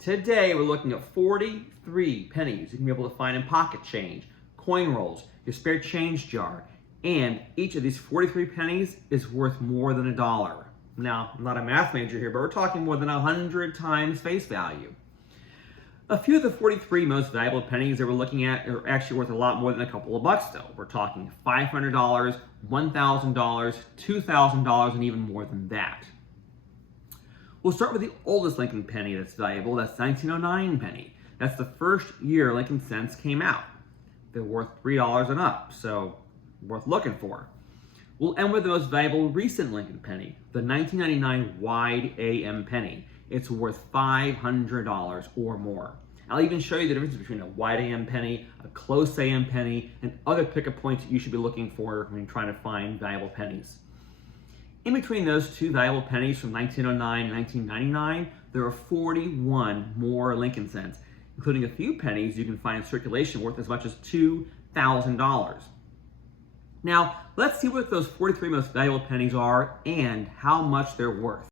Today we're looking at 43 pennies you can be able to find in pocket change, coin rolls, your spare change jar, and each of these 43 pennies is worth more than $1. Now, I'm not a math major here, but we're talking more than 100 times face value. A few of the 43 most valuable pennies that we're looking at are actually worth a lot more than a couple of bucks though. We're talking $500, $1,000, $2,000, and even more than that. We'll start with the oldest Lincoln penny that's valuable. That's 1909 penny. That's the first year Lincoln cents came out. They're worth $3 and up, so worth looking for. We'll end with the most valuable recent Lincoln penny, the 1999 wide AM penny. It's worth $500 or more. I'll even show you the difference between a wide AM penny, a close AM penny, and other pickup points that you should be looking for when trying to find valuable pennies. In between those two valuable pennies from 1909 and 1999, there are 41 more Lincoln cents, including a few pennies you can find in circulation worth as much as $2,000. Now, let's see what those 43 most valuable pennies are and how much they're worth.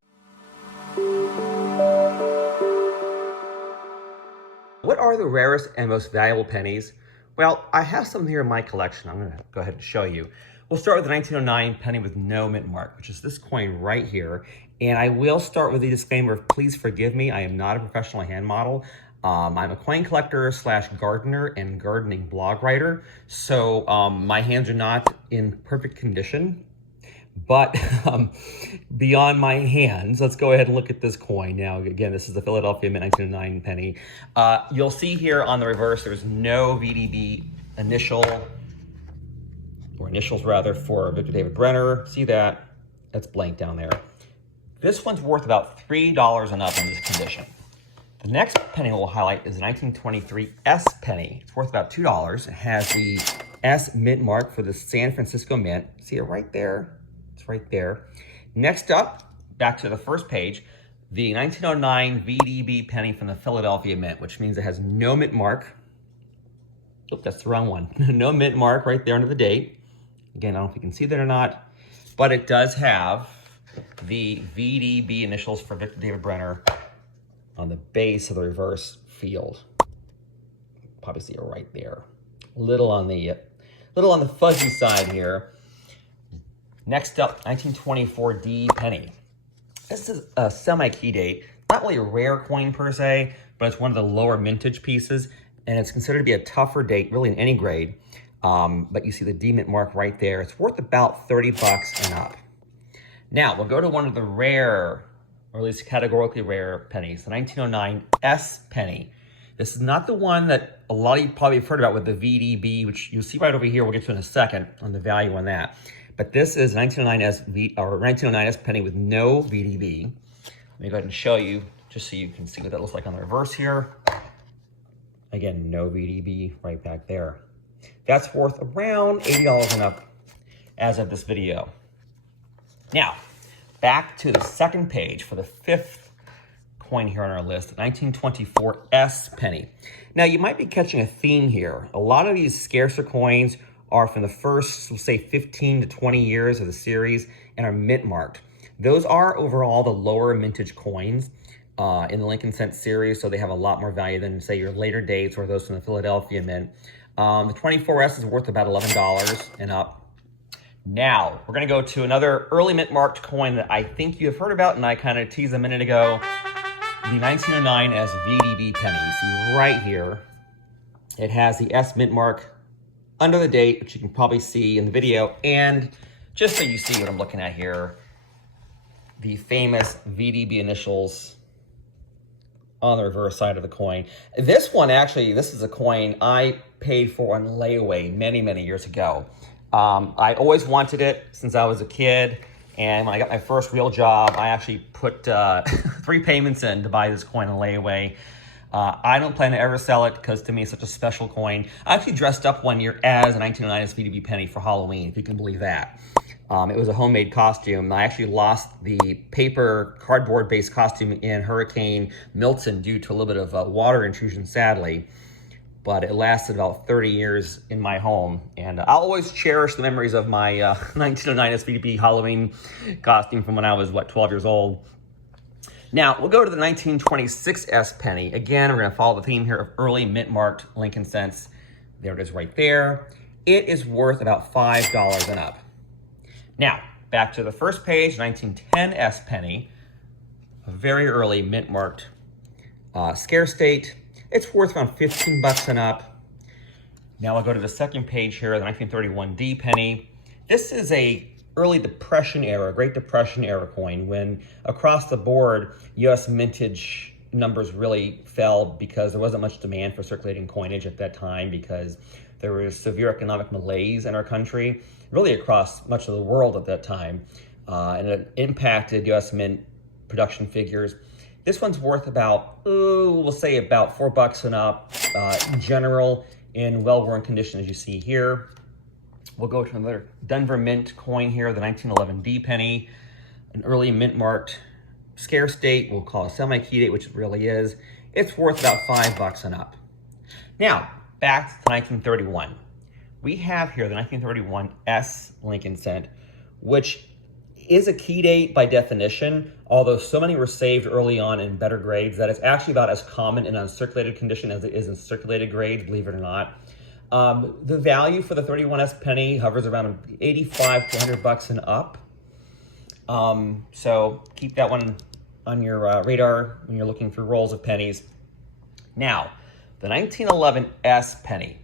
What are the rarest and most valuable pennies? Well, I have some here in my collection. I'm going to go ahead and show you. We'll start with the 1909 penny with no mint mark, which is this coin right here. And I will start with the disclaimer of please forgive me. I am not a professional hand model. I'm a coin collector / gardener and gardening blog writer. So my hands are not in perfect condition. But beyond my hands, let's go ahead and look at this coin. Now, again, this is the Philadelphia Mint 1909 penny. You'll see here on the reverse, there's no VDB initials rather, for Victor David Brenner. See that? That's blank down there. This one's worth about $3 and up in this condition. The next penny we'll highlight is the 1923 S penny. It's worth about $2. It has the S mint mark for the San Francisco Mint. See it right there? It's right there. Next up, back to the first page, the 1909 VDB penny from the Philadelphia Mint, which means it has no mint mark. Oop, that's the wrong one. No mint mark right there under the date. Again, I don't know if you can see that or not, but it does have the VDB initials for Victor David Brenner on the base of the reverse field. Probably see it right there. Little on the fuzzy side here. Next up, 1924 D penny. This is a semi-key date. Not really a rare coin per se, but it's one of the lower mintage pieces, and it's considered to be a tougher date, really in any grade. But you see the D mint mark right there. It's worth about 30 bucks and up. Now, we'll go to one of the rare, or at least categorically rare pennies, the 1909 S penny. This is not the one that a lot of you probably have heard about with the VDB, which you'll see right over here. We'll get to in a second on the value on that. But this is 1909 S penny with no VDB. Let me go ahead and show you, just so you can see what that looks like on the reverse here. Again, no VDB right back there. That's worth around $80 and up as of this video. Now, back to the second page for the fifth coin here on our list, 1924 S penny. Now, you might be catching a theme here. A lot of these scarcer coins are from the first, we'll say 15 to 20 years of the series and are mint marked. Those are overall the lower mintage coins in the Lincoln cent series, so they have a lot more value than, say, your later dates or those from the Philadelphia Mint. The 24S is worth about $11 and up. Now, we're gonna go to another early mint marked coin that I think you have heard about, and I kind of teased a minute ago, the 1909 S VDB penny. You see right here, it has the S mint mark under the date, which you can probably see in the video, and just so you see what I'm looking at here, the famous VDB initials on the reverse side of the coin. This one, actually, this is a coin I paid for on layaway many, many years ago. I always wanted it since I was a kid, and when I got my first real job, I actually put 3 payments in to buy this coin on layaway. I don't plan to ever sell it because to me it's such a special coin. I actually dressed up one year as a 1909 S VDB penny for Halloween, if you can believe that. It was a homemade costume. I actually lost the paper cardboard-based costume in Hurricane Milton due to a little bit of water intrusion, sadly. But it lasted about 30 years in my home. And I'll always cherish the memories of my 1909 S VDB Halloween costume from when I was, 12 years old. Now, we'll go to the 1926 S penny. Again, we're going to follow the theme here of early mint-marked Lincoln cents. There it is right there. It is worth about $5 and up. Now, back to the first page, 1910 S penny, a very early mint-marked Scarce date. It's worth around 15 bucks and up. Now I'll go to the second page here, the 1931 D penny. This is a early Depression era, Great Depression era coin, when across the board, US mintage numbers really fell because there wasn't much demand for circulating coinage at that time because there was severe economic malaise in our country, really across much of the world at that time, and it impacted US mint production figures. This one's worth about, we'll say about $4 and up in general, in well-worn condition as you see here. We'll go to another Denver Mint coin here, the 1911 D penny, an early mint-marked Scarce date. We'll call it a semi-key date, which it really is. It's worth about $5 and up. Now, back to 1931. We have here the 1931 S Lincoln cent, which is a key date by definition, although so many were saved early on in better grades that it's actually about as common in uncirculated condition as it is in circulated grades, believe it or not. The value for the 31S penny hovers around 85 to 100 bucks and up. So keep that one on your radar when you're looking for rolls of pennies. Now, the 1911 S penny.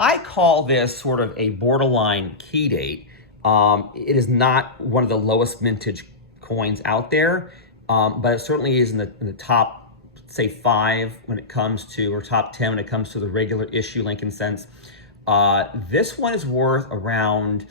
I call this sort of a borderline key date. It is not one of the lowest mintage coins out there, but it certainly is in the top, say 5 when it comes to, or top 10 when it comes to the regular issue Lincoln cents. This one is worth around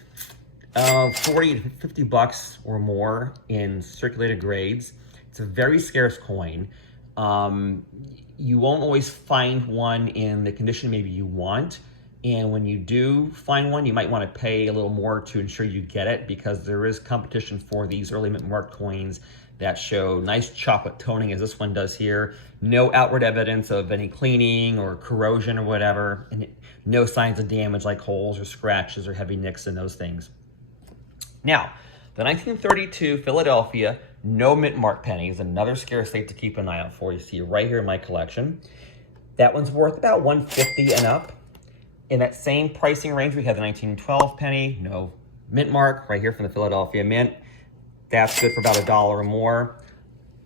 40 to 50 bucks or more in circulated grades. It's a very scarce coin. You won't always find one in the condition maybe you want. And when you do find one, you might want to pay a little more to ensure you get it because there is competition for these early mint-marked coins that show nice chocolate toning as this one does here. No outward evidence of any cleaning or corrosion or whatever. And no signs of damage like holes or scratches or heavy nicks and those things. Now, the 1932 Philadelphia no mint-marked penny is another scarce date to keep an eye out for. You see it right here in my collection. That one's worth about $150 and up. In that same pricing range, we have the 1912 penny, no mint mark, right here from the Philadelphia Mint. That's good for about $1 or more.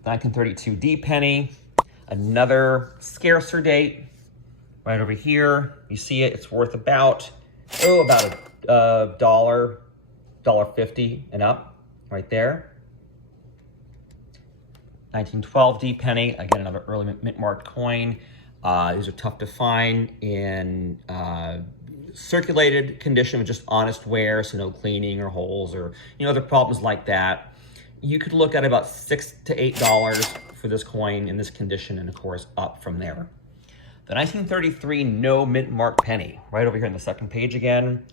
1932 D penny, another scarcer date, right over here. You see it, it's worth about $1, $1.50 and up, right there. 1912 D penny, again, another early mint-marked coin. These are tough to find in circulated condition with just honest wear, so no cleaning or holes or other problems like that. You could look at about $6 to $8 for this coin in this condition, and of course up from there. The 1933 no mint mark penny, right over here on the second page again,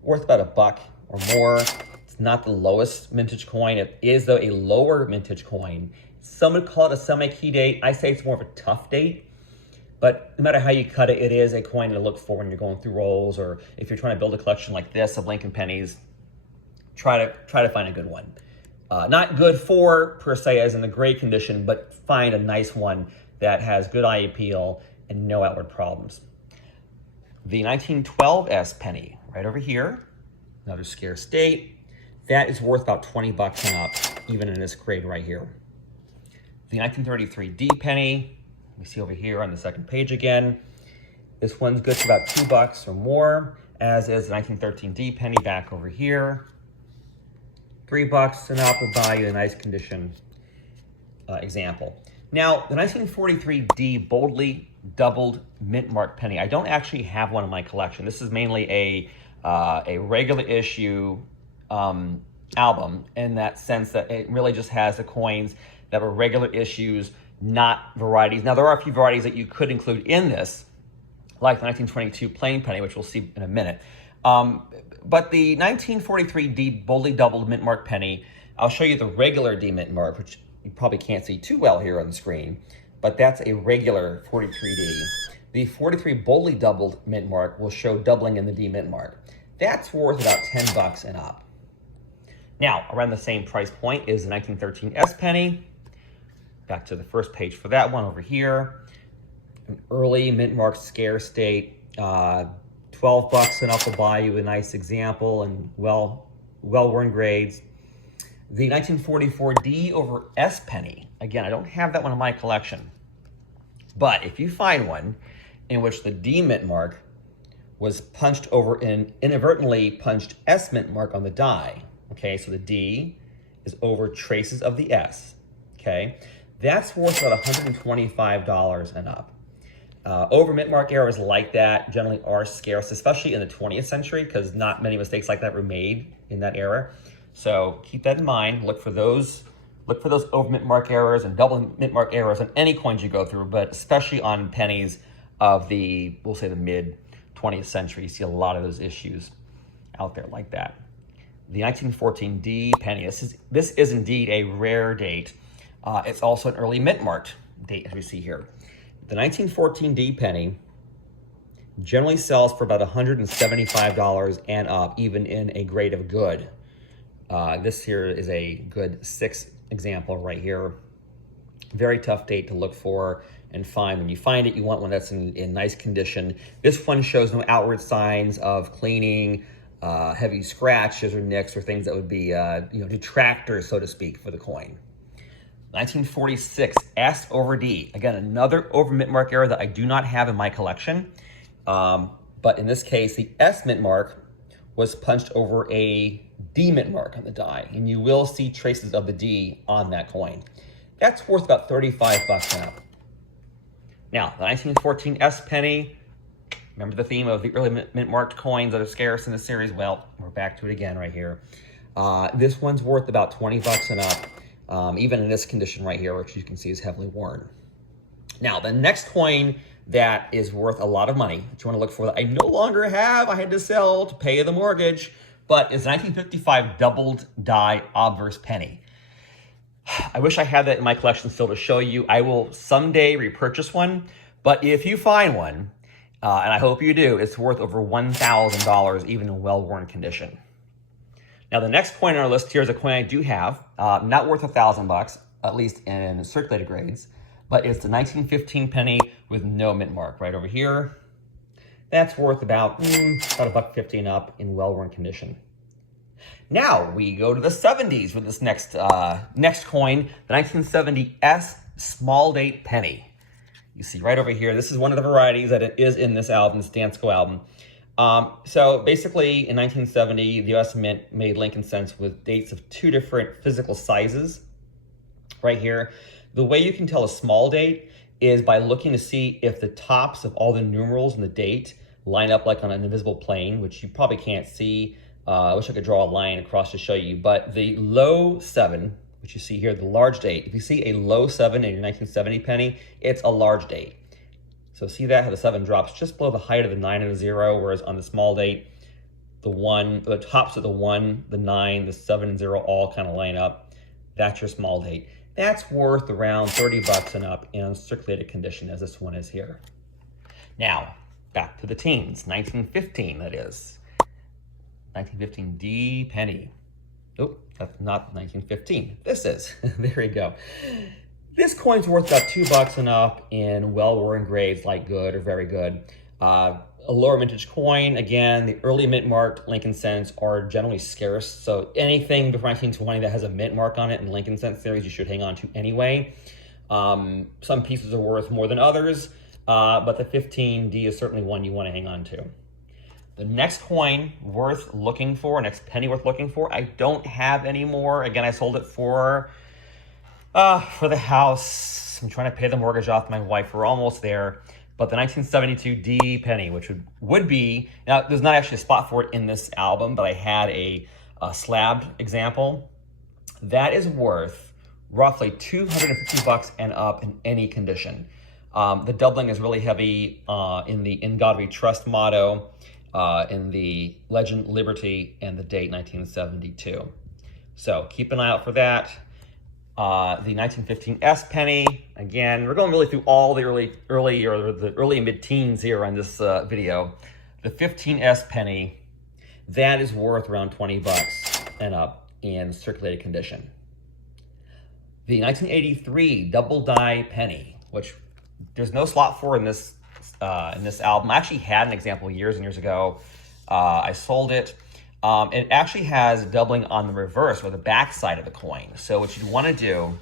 worth about $1 or more. It's not the lowest mintage coin. It is though a lower mintage coin. Some would call it a semi-key date. I say it's more of a tough date. But no matter how you cut it, it is a coin to look for when you're going through rolls, or if you're trying to build a collection like this of Lincoln pennies, try to find a good one. Not good for, per se, as in the great condition, but find a nice one that has good eye appeal and no outward problems. The 1912 S penny, right over here, another scarce date. That is worth about $20 and up, even in this grade right here. The 1933 D penny, we see over here on the second page again. This one's good for about $2 or more, as is the 1913 D penny back over here. $3 and up will buy you a nice condition example. Now, the 1943 D boldly doubled mint mark penny. I don't actually have one in my collection. This is mainly a regular issue album in that sense that it really just has the coins that were regular issues, not varieties. Now, there are a few varieties that you could include in this, like the 1922 plain penny, which we'll see in a minute. But the 1943 D boldly doubled mint mark penny, I'll show you the regular D mint mark, which you probably can't see too well here on the screen, but that's a regular 43D. The 43 boldly doubled mint mark will show doubling in the D mint mark. That's worth about $10 and up. Now, around the same price point is the 1913 S penny, back to the first page for that one over here. An early mint mark Scarce date, 12 bucks and up will buy you a nice example and well-worn grades. The 1944 D over S penny. Again, I don't have that one in my collection. But if you find one in which the D mint mark was punched over an inadvertently punched S mint mark on the die, okay, so the D is over traces of the S, okay, that's worth about $125 and up. Over mint mark errors like that generally are scarce, especially in the 20th century, because not many mistakes like that were made in that era. So keep that in mind. Look for those over mint mark errors and double mint mark errors on any coins you go through, but especially on pennies of the, we'll say the mid 20th century. You see a lot of those issues out there like that. The 1914 D penny. This is indeed a rare date. It's also an early mint marked date, as we see here. The 1914 D penny generally sells for about $175 and up, even in a grade of good. This here is a good 6 example right here. Very tough date to look for and find. When you find it, you want one that's in nice condition. This one shows no outward signs of cleaning, heavy scratches or nicks or things that would be detractors, so to speak, for the coin. 1946 S over D. Again, another over mint mark error that I do not have in my collection. But in this case, the S mint mark was punched over a D mint mark on the die, and you will see traces of the D on that coin. That's worth about 35 bucks now. Now, the 1914 S penny. Remember the theme of the early mint marked coins that are scarce in the series? Well, we're back to it again right here. This one's worth about 20 bucks and up, even in this condition right here, which you can see is heavily worn. Now, the next coin that is worth a lot of money that you want to look for that I no longer have, I had to sell to pay the mortgage, but it's 1955 doubled die obverse penny. I wish I had that in my collection still to show you. I will someday repurchase one, but if you find one, and I hope you do, it's worth over $1,000, even in well-worn condition. Now, the next coin on our list here is a coin I do have, not worth $1,000, at least in circulated grades, but it's the 1915 penny with no mint mark right over here. That's worth about $1.50 and up in well-worn condition. Now we go to the 70s with this next coin, the 1970 S small date penny. You see right over here, this is one of the varieties that is in this album, this Dansco album. So basically in 1970, the US Mint made Lincoln cents with dates of 2 different physical sizes right here. The way you can tell a small date is by looking to see if the tops of all the numerals in the date line up like on an invisible plane, which you probably can't see. I wish I could draw a line across to show you, but the low 7, which you see here, the large date, if you see a low 7 in your 1970 penny, it's a large date. So see that, how the 7 drops just below the height of the 9 and the 0, whereas on the small date, the tops of the 1, the 9, the 7 and 0 all kind of line up. That's your small date. That's worth around 30 bucks and up in uncirculated condition, as this one is here. Now, back to the teens, 1915 that is. 1915 D penny. Oh, that's not 1915. This is. There we go. This coin's worth about 2 bucks and up in well-worn grades like good or very good. A lower mintage coin, again, the early mint marked Lincoln cents are generally scarce. So anything before 1920 that has a mint mark on it in Lincoln cent series, you should hang on to anyway. Some pieces are worth more than others, but the 15D is certainly one you want to hang on to. The next coin worth looking for, next penny worth looking for, I don't have anymore. Again, I sold it for the house. I'm trying to pay the mortgage off my wife. We're almost there. But the 1972 D penny, which would be, now there's not actually a spot for it in this album, but I had a slabbed example. That is worth roughly 250 bucks and up in any condition. The doubling is really heavy in the "In God We Trust" motto, in the legend Liberty, and the date 1972. So keep an eye out for that. The 1915 S penny, again, we're going really through all the early and mid-teens here on this video. The 15S penny, that is worth around 20 bucks and up in circulated condition. The 1983 Double Die Penny, which there's no slot for in this album. I actually had an example years and years ago. I sold it. It actually has doubling on the reverse or the back side of the coin. So what you'd want to do,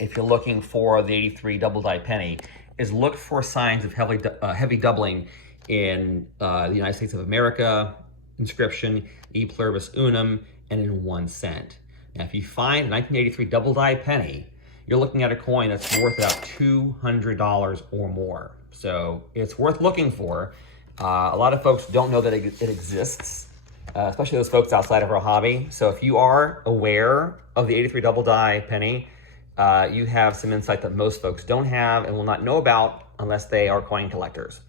if you're looking for the 83 Double Die Penny, is look for signs of heavy doubling in the United States of America, inscription, E pluribus unum, and in 1 cent. Now, if you find a 1983 Double Die Penny, you're looking at a coin that's worth about $200 or more. So it's worth looking for. A lot of folks don't know that it exists, especially those folks outside of our hobby. So if you are aware of the 83 Double Die Penny, you have some insight that most folks don't have and will not know about unless they are coin collectors.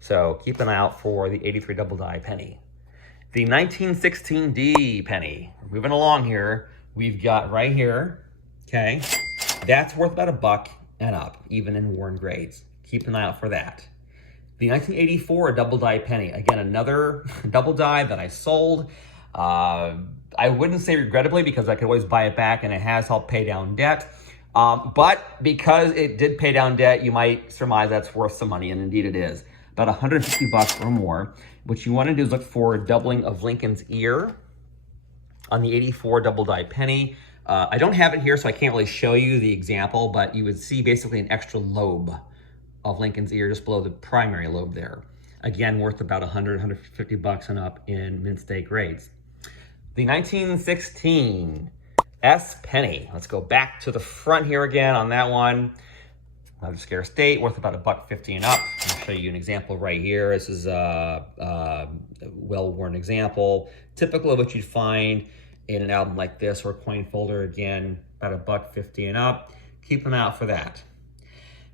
So keep an eye out for the 83 Double Die Penny. The 1916 D penny. Moving along here, we've got right here, okay, that's worth about $1 and up, even in worn grades. Keep an eye out for that. The 1984 Double Die Penny, again, another double die that I sold. I wouldn't say regrettably because I could always buy it back and it has helped pay down debt. But because it did pay down debt, you might surmise that's worth some money, and indeed it is. About $150 or more. What you want to do is look for a doubling of Lincoln's ear on the 84 Double Die Penny. I don't have it here, so I can't really show you the example, but you would see basically an extra lobe of Lincoln's ear just below the primary lobe there. Again, worth about $100, $150 and up in mint state grades. The 1916 S penny. Let's go back to the front here again on that one. Another scarce date, worth about $1.50 and up. I'll show you an example right here. This is a well-worn example, typical of what you'd find in an album like this or a coin folder. Again, about $1.50 and up. Keep an eye out for that.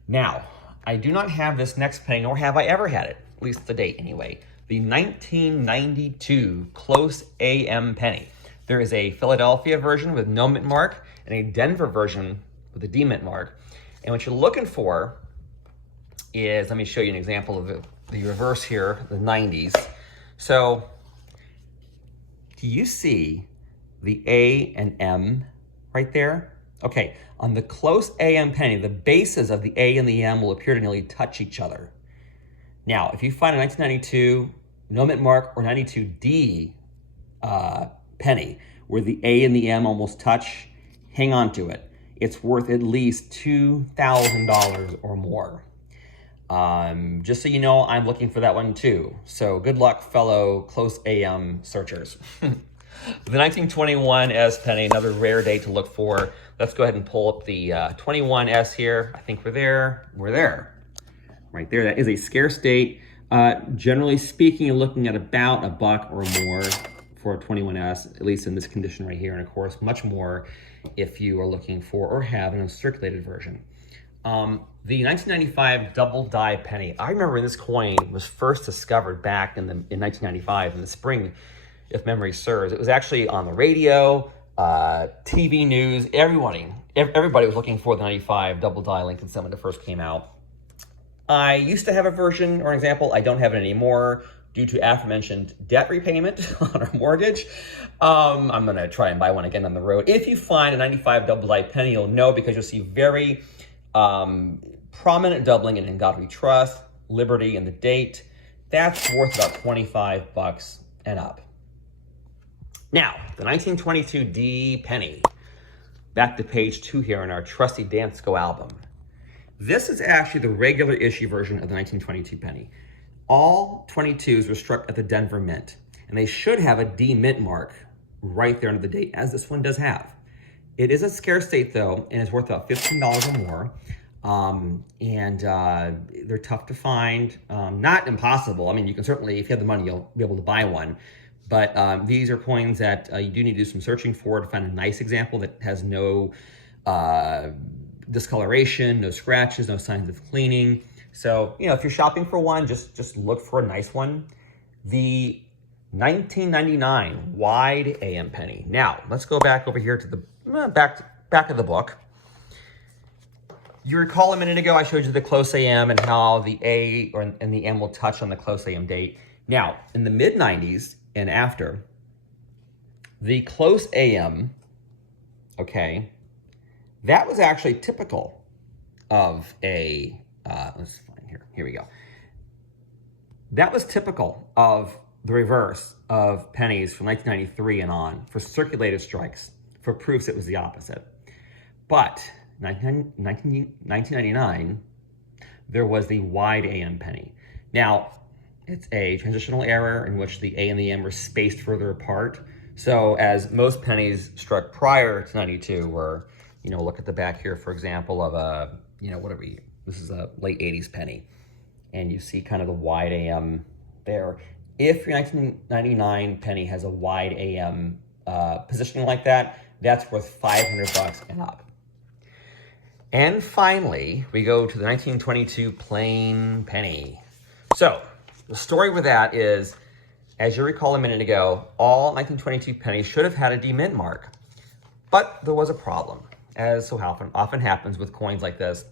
Now, I do not have this next penny, nor have I ever had it, at least to date anyway. The 1992 Close AM penny. There is a Philadelphia version with no mint mark and a Denver version with a D mint mark. And what you're looking for is, let me show you an example of the reverse here, the 90s. So, do you see the A and M right there? Okay, on the Close AM penny, the bases of the A and the M will appear to nearly touch each other. Now, if you find a 1992 no mint mark or 92D penny where the A and the M almost touch, hang on to it. It's worth at least $2,000 or more. Just so you know, I'm looking for that one too. So good luck, fellow Close AM searchers. The 1921 S penny, another rare date to look for. Let's go ahead and pull up the 21S here. I think we're there. We're there. Right there. That is a scarce date. Generally speaking, you're looking at about $1 or more for a 21S, at least in this condition right here. And of course, much more if you are looking for or have an uncirculated version. The 1995 Double Die Penny. I remember when this coin was first discovered back in 1995 in the spring, if memory serves. It was actually on the radio, TV news. Everybody was looking for the 95 Double Die Lincoln Cent when it first came out. I used to have a version or an example. I don't have it anymore due to aforementioned debt repayment on our mortgage. I'm going to try and buy one again on the road. If you find a 95 Double Die Penny, you'll know because you'll see very prominent doubling in God We Trust, Liberty, and the date. That's worth about $25 and up. Now, the 1922 D penny. Back to page 2 here in our trusty Dansco album. This is actually the regular issue version of the 1922 penny. All 22s were struck at the Denver Mint, and they should have a D mint mark right there under the date, as this one does have. It is a scarce date, though, and it's worth about $15 or more. They're tough to find. Not impossible. I mean, you can certainly, if you have the money, you'll be able to buy one. But these are coins that you do need to do some searching for to find a nice example that has no discoloration, no scratches, no signs of cleaning. So, you know, if you're shopping for one, just look for a nice one. The 1999 wide AM penny. Now, let's go back over here to the back of the book. You recall a minute ago I showed you the close AM and how the A and the M will touch on the close AM date. Now, in the mid-90s and after, the close AM, okay, That was actually typical of a, let's find here we go. That was typical of the reverse of pennies from 1993 and on for circulated strikes. For proofs, it was the opposite. But 1999, there was the wide AM penny. Now, it's a transitional era in which the A and the M were spaced further apart. So as most pennies struck prior to 92 were, look at the back here, for example, of a, this is a late 80s penny. And you see kind of the wide AM there. If your 1999 penny has a wide AM positioning like that, that's worth $500 and up. And finally, we go to the 1922 plain penny. So the story with that is, as you recall a minute ago, all 1922 pennies should have had a demintmark. But there was a problem, as so often happens with coins like this.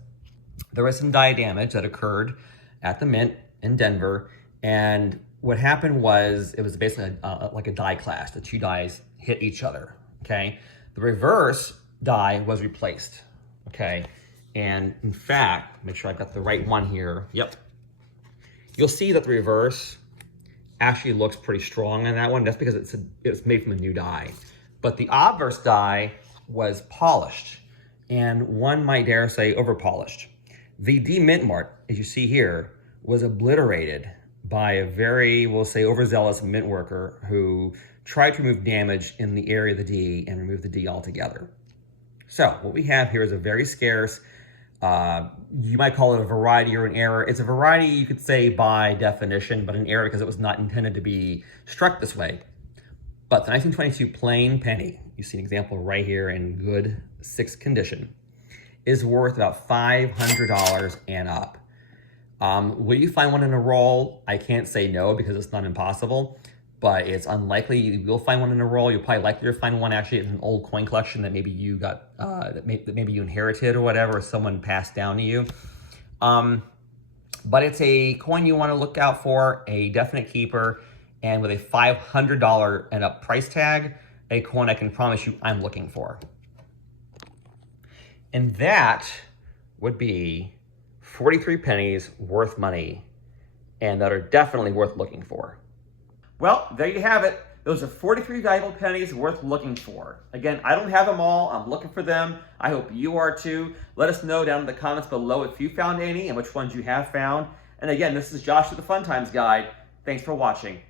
There was some die damage that occurred at the mint in Denver, and what happened was it was basically like a die clash. The two dies hit each other, okay? The reverse die was replaced, okay? And in fact, make sure I've got the right one here. Yep. You'll see that the reverse actually looks pretty strong on that one. That's because it's made from a new die. But the obverse die was polished, and one might dare say over-polished. The demintmark, as you see here, was obliterated by a very, we'll say, overzealous mint worker who tried to remove damage in the area of the D and remove the D altogether. So what we have here is a very scarce, you might call it a variety or an error. It's a variety, you could say, by definition, but an error because it was not intended to be struck this way. But the 1922 plain penny, you see an example right here in good 6th condition, is worth about $500 and up. Will you find one in a roll? I can't say no because it's not impossible, but it's unlikely you will find one in a roll. You'll probably likely to find one actually in an old coin collection that maybe you got, that maybe you inherited or whatever, or someone passed down to you. But it's a coin you want to look out for, a definite keeper, and with a $500 and up price tag, a coin I can promise you I'm looking for. And that would be 43 pennies worth money, and that are definitely worth looking for. Well, there you have it. Those are 43 valuable pennies worth looking for. Again, I don't have them all. I'm looking for them. I hope you are too. Let us know down in the comments below if you found any and which ones you have found. And again, this is Josh with the Fun Times Guide. Thanks for watching.